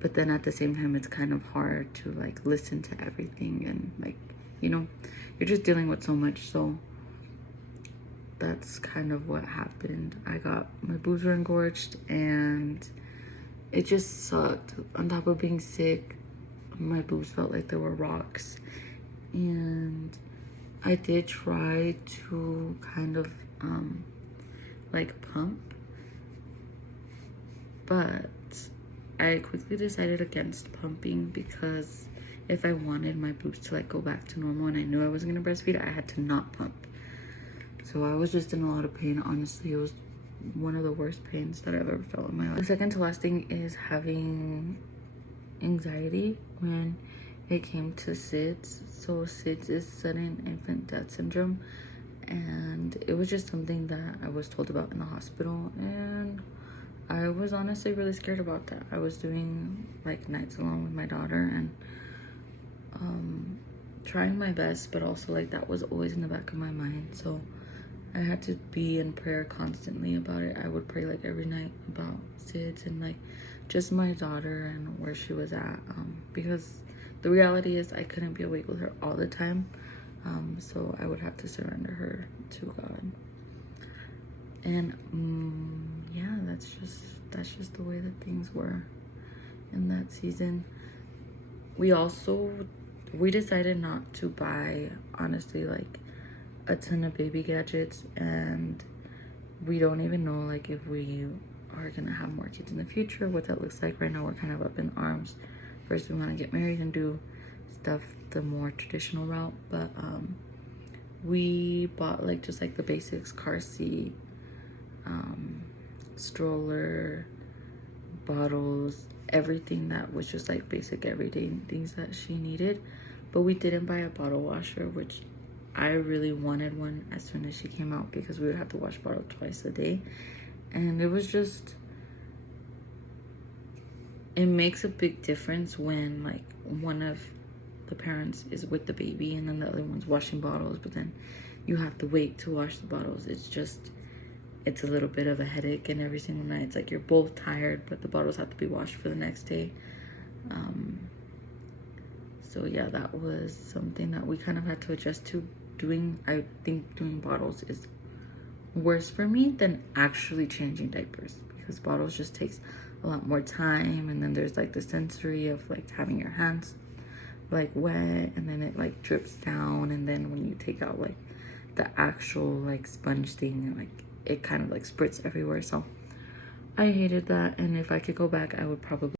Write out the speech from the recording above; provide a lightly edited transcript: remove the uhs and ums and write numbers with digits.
but then at the same time it's kind of hard to like listen to everything, and like, you know, you're just dealing with so much. So that's kind of what happened. My boobs were engorged and it just sucked. On top of being sick, my boobs felt like there were rocks. And I did try to kind of like pump, but I quickly decided against pumping because if I wanted my boobs to like go back to normal and I knew I wasn't gonna breastfeed, I had to not pump. So I was just in a lot of pain. Honestly, it was one of the worst pains that I've ever felt in my life. The second to last thing is having anxiety when it came to SIDS. So SIDS is sudden infant death syndrome, and it was just something that I was told about in the hospital, and I was honestly really scared about that. I was doing like nights alone with my daughter and trying my best, but also like that was always in the back of my mind. So I had to be in prayer constantly about it. I would pray like every night about SIDS and like just my daughter and where she was at, because the reality is I couldn't be awake with her all the time. So I would have to surrender her to God. And yeah, that's just the way that things were in that season. We decided not to buy, honestly, like a ton of baby gadgets, and we don't even know like if we are gonna have more kids in the future, what that looks like. Right now we're kind of up in arms. First we want to get married and do stuff the more traditional route, but we bought like just like the basics: car seat, stroller, bottles, everything that was just like basic everyday things that she needed. But we didn't buy a bottle washer, which I really wanted one as soon as she came out, because we would have to wash bottle twice a day. And it was just, it makes a big difference when like one of the parents is with the baby and then the other one's washing bottles, but then you have to wait to wash the bottles. It's a little bit of a headache, and every single night it's like you're both tired, but the bottles have to be washed for the next day. So yeah, that was something that we kind of had to adjust to. I think doing bottles is worse for me than actually changing diapers, because bottles just takes a lot more time, and then there's like the sensory of like having your hands like wet, and then it like drips down, and then when you take out like the actual like sponge thing, like it kind of like spritz everywhere. So I hated that, and if I could go back, I would probably